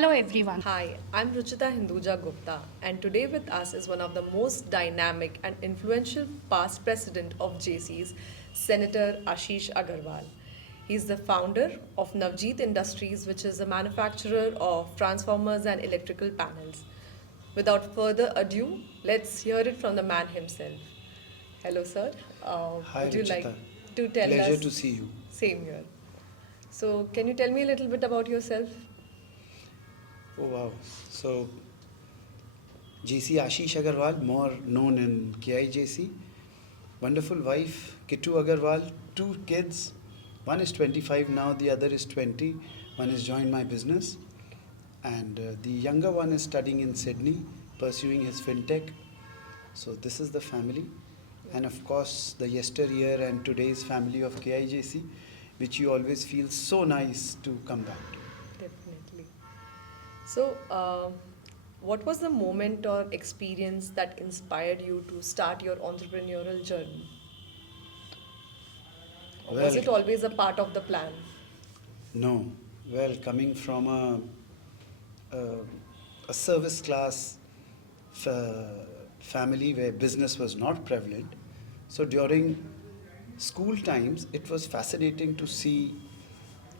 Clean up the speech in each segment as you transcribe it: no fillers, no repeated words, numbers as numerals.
Hello everyone. Hi, I'm Ruchita Hinduja Gupta, and today with us is one of the most dynamic and influential past president of JC's, Senator Ashish Agarwal. He's the founder of Navjeet Industries, which is a manufacturer of transformers and electrical panels. Without further ado, let's hear it from the man himself. Hello, sir. Hi Would you like Ruchita, to tell pleasure us? to see you. Same here. So, can you tell me a little bit about yourself? Oh wow. So JC Ashish Agarwal, more known in KIJC. Wonderful wife, Kittu Agarwal, two kids. One is 25 now, the other is 20. One has joined my business. And the younger one is studying in Sydney, pursuing his fintech. So this is the family. And of course, the yesteryear and today's family of KIJC, which you always feel so nice to come back to. Definitely. So, what was the moment or experience that inspired you to start your entrepreneurial journey? Or was Well, it always a part of the plan? no. Well, coming from a, a service class family where business was not prevalent, so during school times, it was fascinating to see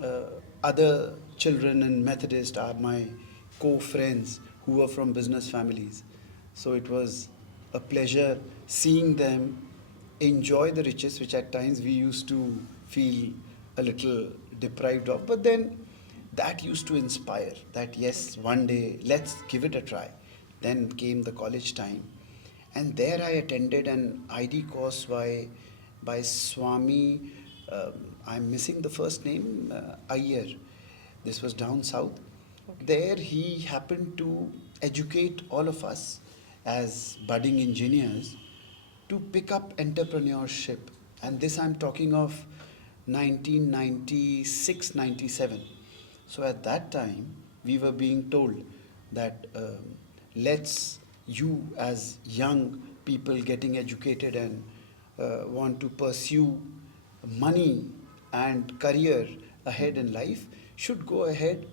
uh, other children in Methodist are my co-friends who were from business families. So it was a pleasure seeing them enjoy the riches, which at times we used to feel a little deprived of. But then that used to inspire that yes, one day let's give it a try. Then came the college time, and there I attended an ID course by Swami. I'm missing the first name, Iyer. This was down south. Okay. There he happened to educate all of us as budding engineers to pick up entrepreneurship. And this I'm talking of 1996 97. So at that time, we were being told that let's, you as young people getting educated and want to pursue money and career ahead in life, should go ahead,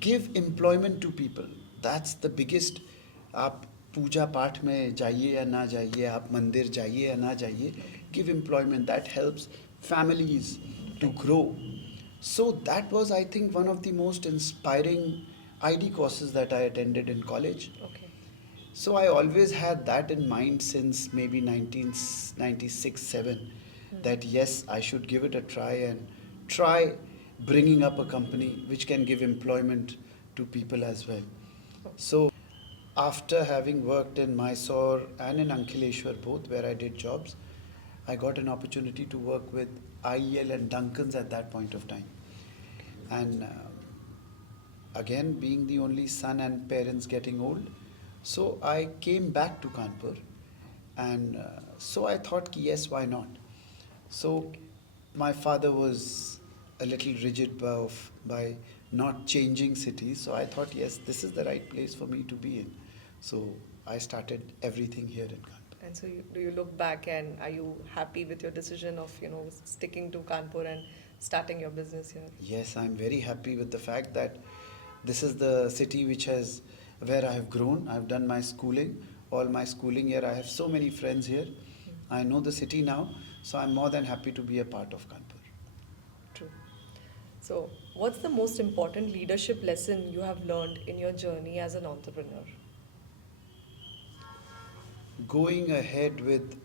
give employment to people. That's the biggest. आप पूजा पाठ में जाइए या ना जाइए, आप मंदिर जाइए या ना जाइए, give employment. That helps families to grow. So that was, I think, one of the most inspiring ID courses that I attended in college. Okay. So I always had that in mind since maybe 1996 7, that yes, I should give it a try and try bringing up a company which can give employment to people as well. So after having worked in Mysore and in Ankileshwar both, where I did jobs, I got an opportunity to work with IEL and Duncan's at that point of time. And again, being the only son and parents getting old, so I came back to Kanpur. And so I thought, ki, yes, why not? So my father was a little rigid by not changing cities. So I thought, yes, this is the right place for me to be in. So I started everything here in Kanpur. And so, do you look back and are you happy with your decision of sticking to Kanpur and starting your business here? Yes, I'm very happy with the fact that this is the city which has where I have grown. I've done my schooling, all my schooling here. I have so many friends here. I know the city now, so I'm more than happy to be a part of Kanpur. True. So, what's the most important leadership lesson you have learned in your journey as an entrepreneur? Going ahead with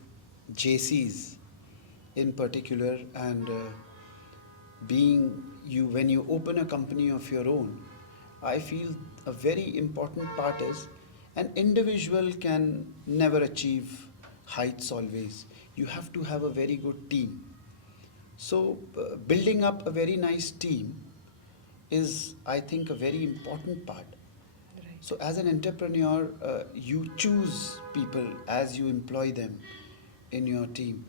JCs in particular, and being you when you open a company of your own, I feel a very important part is an individual can never achieve heights always. You have to have a very good team. So building up a very nice team is, I think, a very important part. Right. So as an entrepreneur, you choose people as you employ them in your team.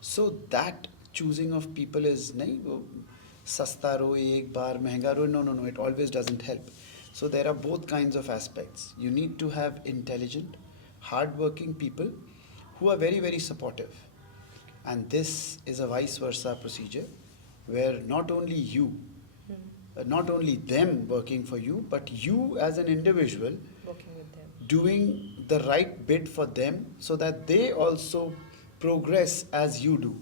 So that choosing of people is nahi wo sasta ro ek baar महंगा रो, no, it always doesn't help. So there are both kinds of aspects. You need to have intelligent, hardworking people who are very supportive, and this is a vice versa procedure where not only you not only them working for you, but you as an individual Working with them. doing the right bit for them so that they also progress as you do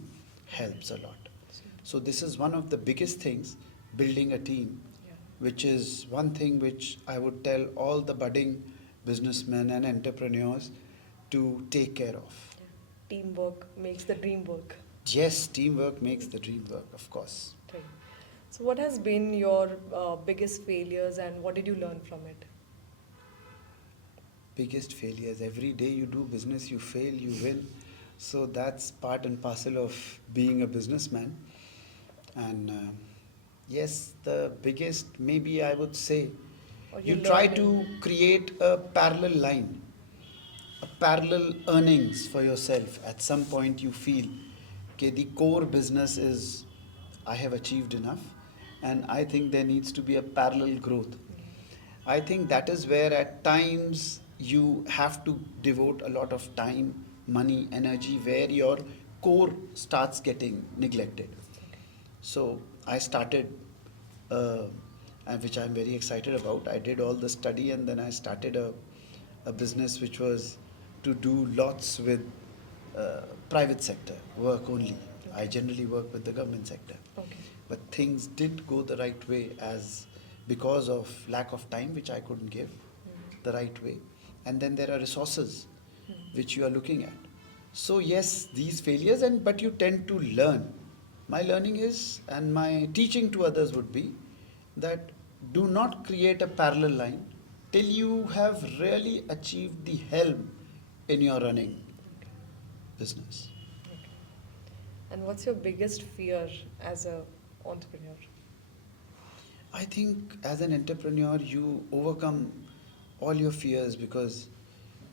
helps a lot. So, So this is one of the biggest things, building a team, yeah. which is one thing which I would tell all the budding businessmen and entrepreneurs to take care of. Yeah. Teamwork makes the dream work. Yes, teamwork makes the dream work, of course. Right. So, what has been your biggest failures and what did you learn from it? Biggest failures. Every day you do business, you fail, you win. So that's part and parcel of being a businessman. And yes, the biggest, maybe I would say, Or you your try learning? to create a parallel line, a parallel earnings for yourself. At some point, you feel, okay, the core business is I have achieved enough, and I think there needs to be a parallel growth. I think that is where at times you have to devote a lot of time, money, energy, where your core starts getting neglected. Okay. So I started, uh, and which I'm very excited about. I did all the study and then I started a business which was to do lots with private sector work only. I Okay. generally work with the government sector, Okay. but things didn't go the right way as because of lack of time which I couldn't give Mm. the right way, and then there are resources Mm. which you are looking at. So yes, these failures, and but you tend to learn. My learning is, and my teaching to others would be, that do not create a parallel line till you have really achieved the helm in your running Okay. business. Okay. And what's your biggest fear as a entrepreneur? I think as an entrepreneur, you overcome all your fears because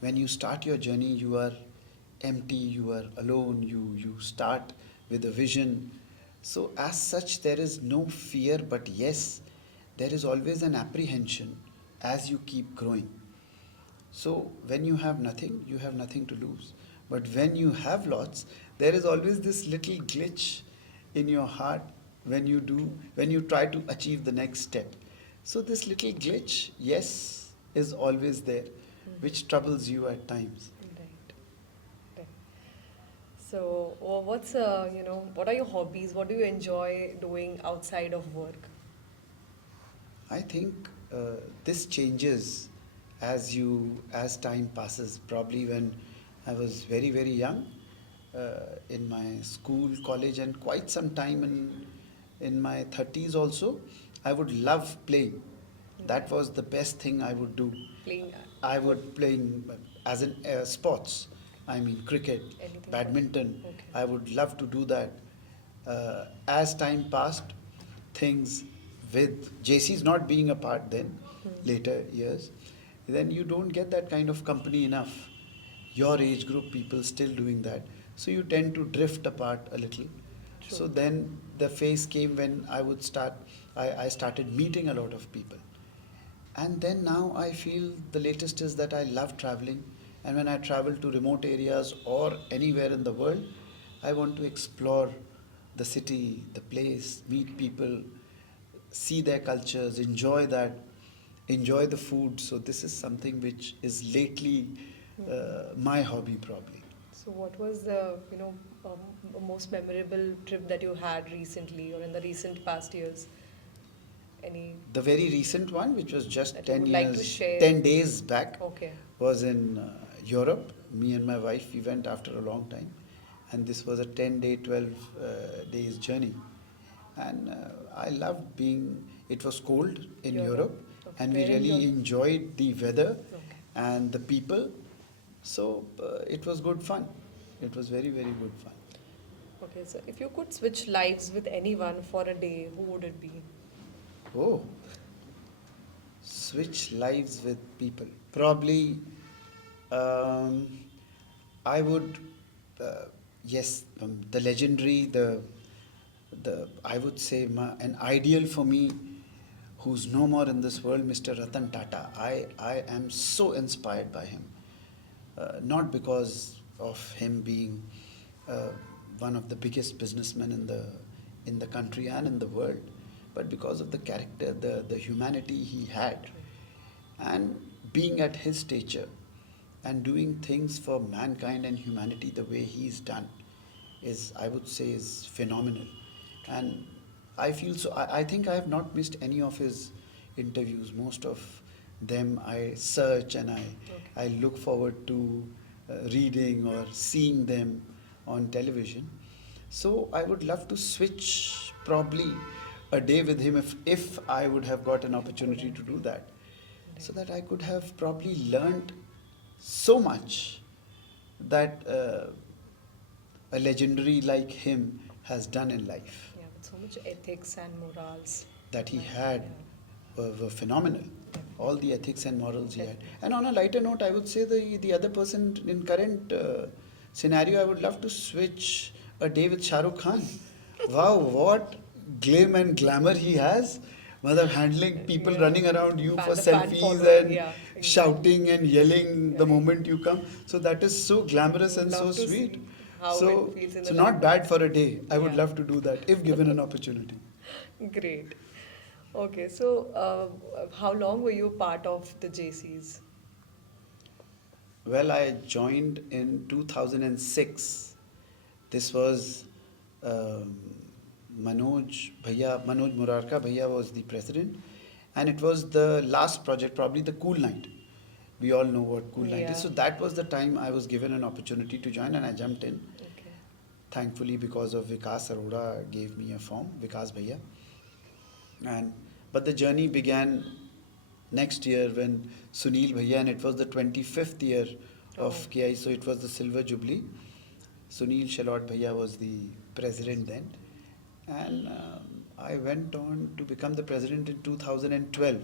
when you start your journey, you are empty, you are alone, you start with a vision. So, as such, there is no fear, but yes, there is always an apprehension as you keep growing. So, when you have nothing to lose. But when you have lots, there is always this little glitch in your heart when you try to achieve the next step. So, this little glitch, yes, is always there, which troubles you at times. Right. Right. So, what's what are your hobbies? What do you enjoy doing outside of work? I think this changes as time passes. Probably when I was very young, in my school, college, and quite some time in my 30s also, I would love playing. That Okay. was the best thing I would do. Playing I what? would playing as in sports. I mean cricket, Anything but. badminton. Okay. I would love to do that. As time passed, things with JCs not being a part then, Hmm. later years, then you don't get that kind of company enough. Your age group people still doing that, so you tend to drift apart a little. True. So then the phase came when I started meeting a lot of people, and then now I feel the latest is that I love traveling. And when I travel to remote areas or anywhere in the world, I want to explore the city, the place, meet people, see their cultures, enjoy that, enjoy the food. So, this is something which is lately my hobby, probably. So, what was the most memorable trip that you had recently or in the recent past years? Any The very recent one, which was just that you 10 would like to years, share? 10 days back, Okay. was in Europe. Me and my wife, we went after a long time. And this was a 10-day, 12 days journey. And I loved being, it was cold in Europe. Europe. Okay. And we Where in really Europe? enjoyed the weather Okay. and the people. So it was good fun. It was very good fun. Okay. So, if you could switch lives with anyone for a day, who would it be? Oh, switch lives with people. Probably um, I would, yes, the legendary, the I would say an ideal for me, who's no more in this world, Mr. Ratan Tata. I am so inspired by him, not because of him being uh, one of the biggest businessmen in the country and in the world, but because of the character, the humanity he had, True. and being at his stature and doing things for mankind and humanity the way he's done is, I would say, is phenomenal. And I feel so. I think I have not missed any of his interviews. Most of them I search and I Okay. look forward to reading or seeing them on television. So I would love to switch probably a day with him if I would have got an opportunity to do that, so Right. that I could have probably learned so much that a legendary like him has done in life. Yeah, with so much ethics and morals. That he Right. had Yeah, were phenomenal. All definitely. the ethics and morals he had. Definitely. And on a lighter note, I would say the other person in current scenario, I would love to switch a day with Shah Rukh Khan. Wow, what glim and glamour he has. Mother handling people Yeah. running around you for The fan selfies following, and yeah, exactly. shouting and yelling the Right. moment you come. So that is so glamorous Would and so love to sweet. see how it So feels in the so not bad limelight. for a day. I would Yeah. love to do that if given an opportunity. Great. Okay, so how long were you part of the JCs? Well, I joined in 2006. This was um, Manoj Murarka Bhaiya was the president, and it was the last project, probably the Cool Night. We all know what Cool Night is. Yeah. So that was the time I was given an opportunity to join, and I jumped in. Okay. Thankfully, because of Vikas Arora gave me a form, Vikas Bhaiya. And but the journey began next year when Sunil Bhaiya, and it was the 25th year Oh, of KI, so it was the Silver Jubilee. Sunil Shalot Bhaiya was the president then, and I went on to become the president in 2012.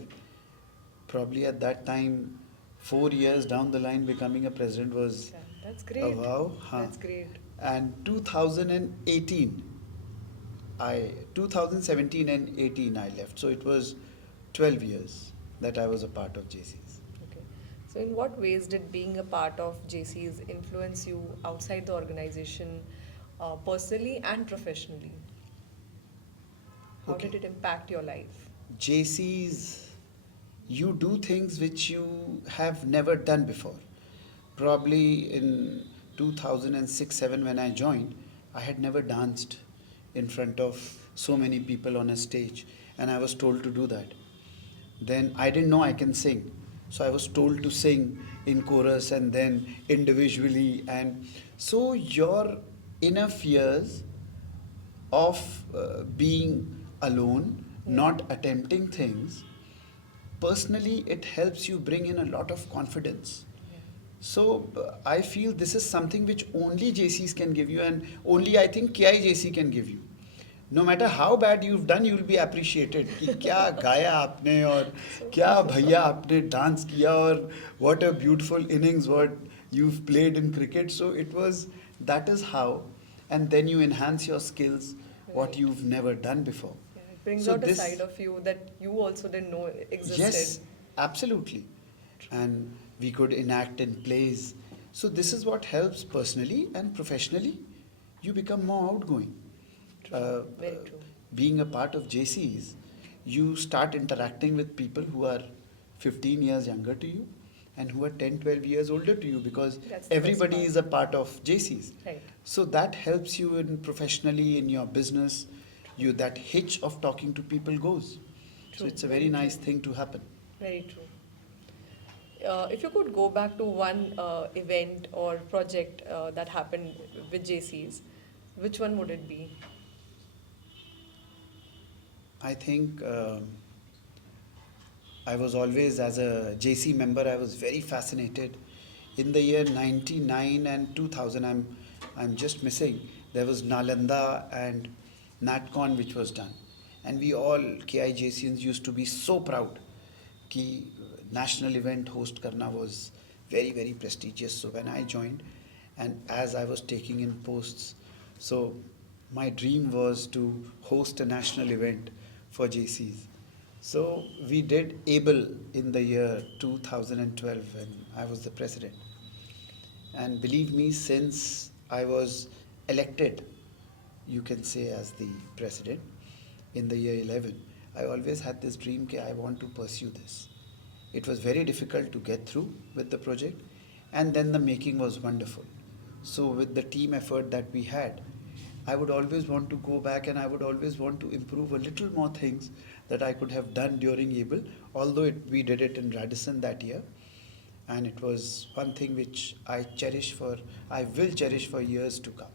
Probably at that time, 4 years down the line, becoming a president was that's a great. wow. Huh. That's great. And 2018, I 2017 and 18 I left. So it was 12 years that I was a part of JCs. Okay. So, in what ways did being a part of JCs influence you outside the organization, personally and professionally? How Okay. did it impact your life? JCs, you do things which you have never done before. Probably in 2006-7 when I joined, I had never danced in front of so many people on a stage, and I was told to do that. Then I didn't know I can sing, so I was told to sing in chorus and then individually, and so your inner fears of being alone, Yeah. not attempting things, personally it helps you bring in a lot of confidence. Yeah. So I feel this is something which only JCs can give you, and only I think KIJC can give you. No matter how bad you've done, you'll be appreciated. कि क्या गाया आपने और So, क्या भैया आपने dance किया और what a beautiful innings what you've played in cricket. So it was, that is how, and then you enhance your skills what right. you've never done before. Yeah, it brings So out a this, side of you that you also didn't know existed. yes, absolutely. And we could enact in plays. So this is what helps personally and professionally. You become more outgoing. True. Very true. Being a part of JCs, you start interacting with people who are 15 years younger to you and who are 10, 12 years older to you, because That's the best everybody part. is a part of JCs. Right. So that helps you in professionally in your business. You, that hitch of talking to people goes. So True. it's a very Very nice true. thing to happen. Very true. If you could go back to one event or project that happened with JCs, which one would it be? I think I was always, as a JC member, I was very fascinated. In the year 99 and 2000, I'm just missing, there was Nalanda and NatCon which was done. And we all KIJCians used to be so proud कि national event host karna was very, very prestigious. So when I joined, and as I was taking in posts, so my dream was to host a national event for JCs. So we did ABLE in the year 2012 when I was the president. And believe me, since I was elected, you can say, as the president in the year 11, I always had this dream that I want to pursue this. It was very difficult to get through with the project, and then the making was wonderful. So, with the team effort that we had, I would always want to go back and I would always want to improve a little more things that I could have done during Able, although we did it in Radisson that year. And it was one thing which I will cherish for years to come.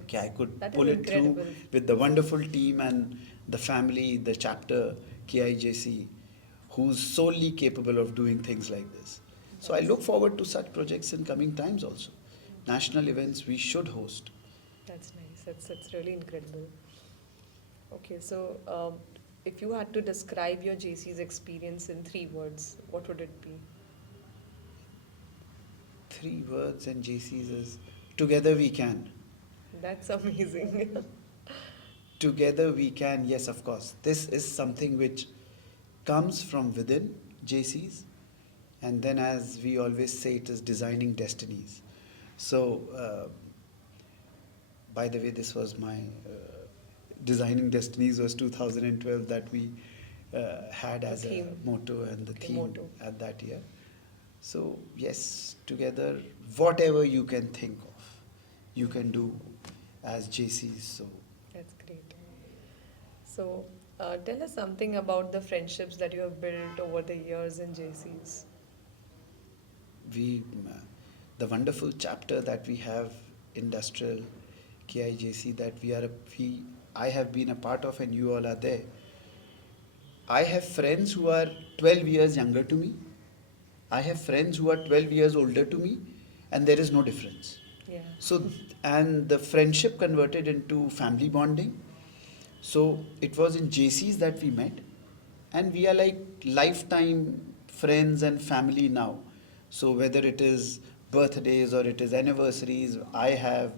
Okay, I could That is pull it through incredible. with the wonderful team and the family, the chapter, KIJC, who's solely capable of doing things like this. So I look forward to such projects in coming times also. National events we should host. That's nice. That's really incredible. Okay, so if you had to describe your JC's experience in 3 words, what would it be? 3 words and JC's is together we can. That's amazing. Together we can, yes, of course. This is something which comes from within JC's, and then, as we always say, it is designing destinies. So, by the way, this was my designing destinies was 2012 that we had The as a theme. motto and the Okay, theme motto. at that year. So, yes, together, whatever you can think of, you can do as JC's. So, That's great. So, tell us something about the friendships that you have built over the years in JC's. we, the wonderful chapter that we have, industrial KIJC, that I have been a part of, and you all are there. I have friends who are 12 years younger to me. I have friends who are 12 years older to me, and there is no difference. Yeah. So, and the friendship converted into family bonding. So, it was in JCs that we met, and we are like lifetime friends and family now. So, whether it is birthdays or it is anniversaries,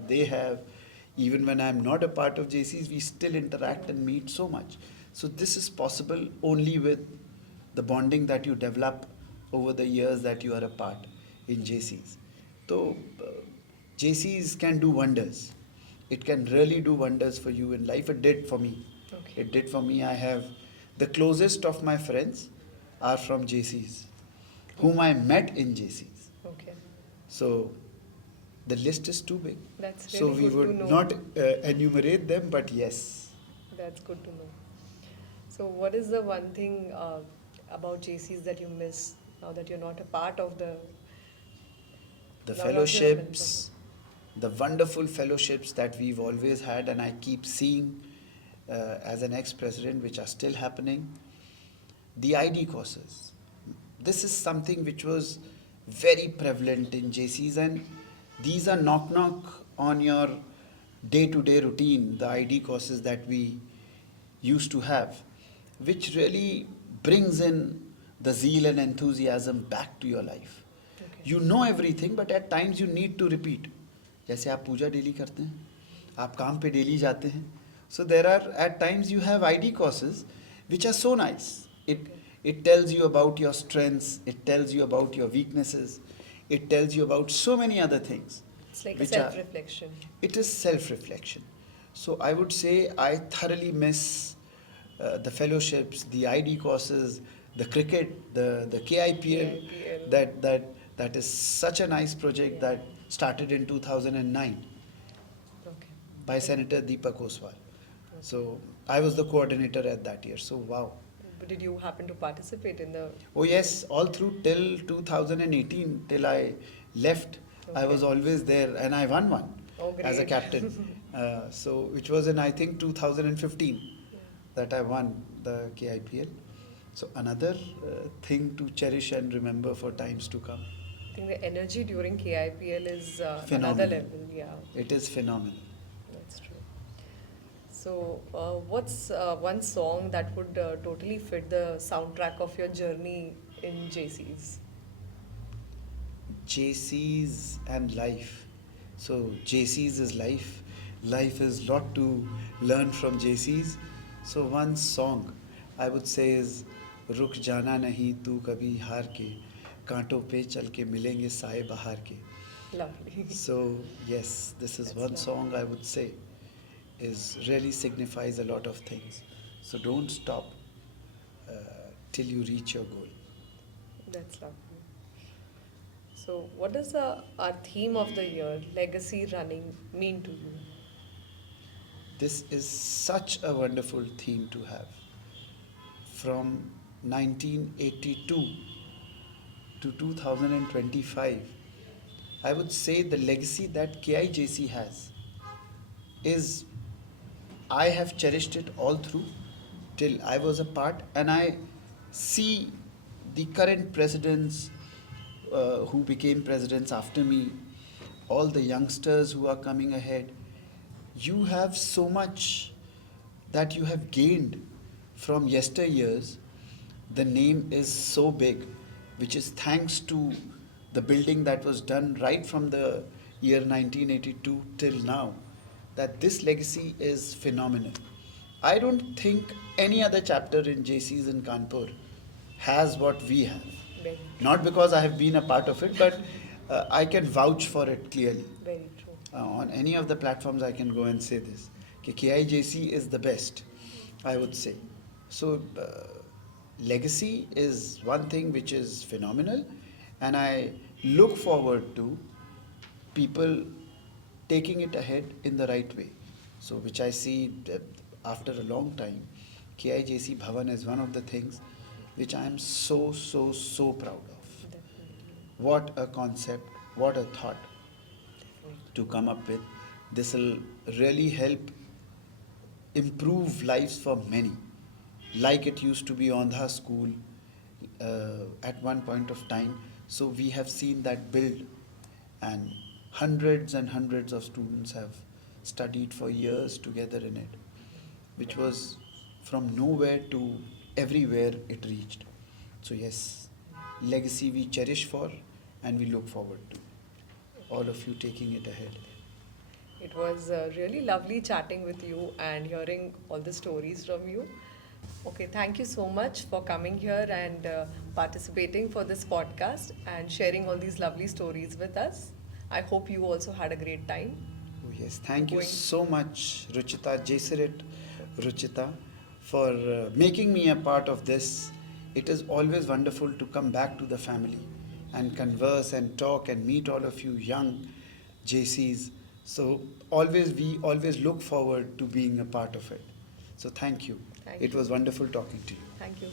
they have, even when I'm not a part of JCs, we still interact and meet so much. So, this is possible only with the bonding that you develop over the years that you are a part in JCs. So, JCs can do wonders. It can really do wonders for you in life. It did for me. Okay. It did for me. I have the closest of my friends are from JCs, whom I met in JCs. Okay. So the list is too big. That's So really we good would to know. not enumerate them, but yes, That's good to know. So, what is the one thing about JC's that you miss now that you're not a part of the the now you're fellowships, the wonderful fellowships that we've always had, and I keep seeing as an ex-president, which are still happening. The ID courses. This is something which was very prevalent in JCs, and these are knock on your day-to-day routine. The ID courses that we used to have, which really brings in the zeal and enthusiasm back to your life. Okay. You know everything, but at times you need to repeat. जैसे आप पूजा daily करते हैं, आप काम पे daily जाते हैं. So there are at times you have ID courses which are so nice. It tells you about your strengths, it tells you about your weaknesses, it tells you about so many other things. It's like a which are- self-reflection. It is self-reflection. So I would say I thoroughly miss the fellowships, the ID courses, the cricket, the KIPL. KIPL. That is such a nice project Yeah. that started in 2009 Okay. by Senator Deepak Oswal. So I was the coordinator at that year. So wow. But did you happen to participate in the? Oh yes, all through till 2018, till I left, I Okay. was always there, and I won one Oh, as a great. captain. So which was in I think 2015 Yeah. that I won the KIPL. So another thing to cherish and remember for times to come. I think the energy during KIPL is another Phenomenal. level. Yeah, It is phenomenal. that's true. So, what's one song that would totally fit the soundtrack of your journey in JC's? JC's and life. So JC's is life. Life is lot to learn from JC's. So one song I would say is रुक जाना नहीं तू कभी हार के कांटों पे चल के मिलेंगे साए बहार के. Lovely. So yes, this is That's one lovely. song I would say is really signifies a lot of things. So don't stop uh, till you reach your goal. That's lovely. So, what does our theme of the year, legacy running, mean to you? This is such a wonderful theme to have. From 1982 to 2025, I would say the legacy that KIJC has is I have cherished it all through till I was a part, and I see the current presidents who became presidents after me, all the youngsters who are coming ahead. You have so much that you have gained from yesteryears. The name is so big, which is thanks to the building that was done right from the year 1982 till now, that this legacy is phenomenal. I don't think any other chapter in JC's in Kanpur has what we have. Very true. Not because I have been a part of it, but I can vouch for it clearly. Very true. On any of the platforms, I can go and say this. KIJC is the best, I would say. So, legacy is one thing which is phenomenal, and I look forward to people taking it ahead in the right way. So, which I see that after a long time, KIJC Bhavan is one of the things which I am so, so, so proud of. Definitely. What a concept, what a thought Definitely. to come up with. This will really help improve lives for many. Like it used to be Ondha school at one point of time. So we have seen that build, and hundreds of students have studied for years together in it, which was from nowhere to everywhere it reached. So yes, legacy we cherish for, and we look forward to all of you taking it ahead. It was really lovely chatting with you and hearing all the stories from you. Okay, thank you so much for coming here and participating for this podcast and sharing all these lovely stories with us. I hope you also had a great time. Oh, yes, thank you Going. so much, Ruchita, Jesirit Ruchita, for making me a part of this. It is always wonderful to come back to the family and converse and talk and meet all of you young JCs. So we always look forward to being a part of it. So thank you. Thank It you. was wonderful talking to you. Thank you.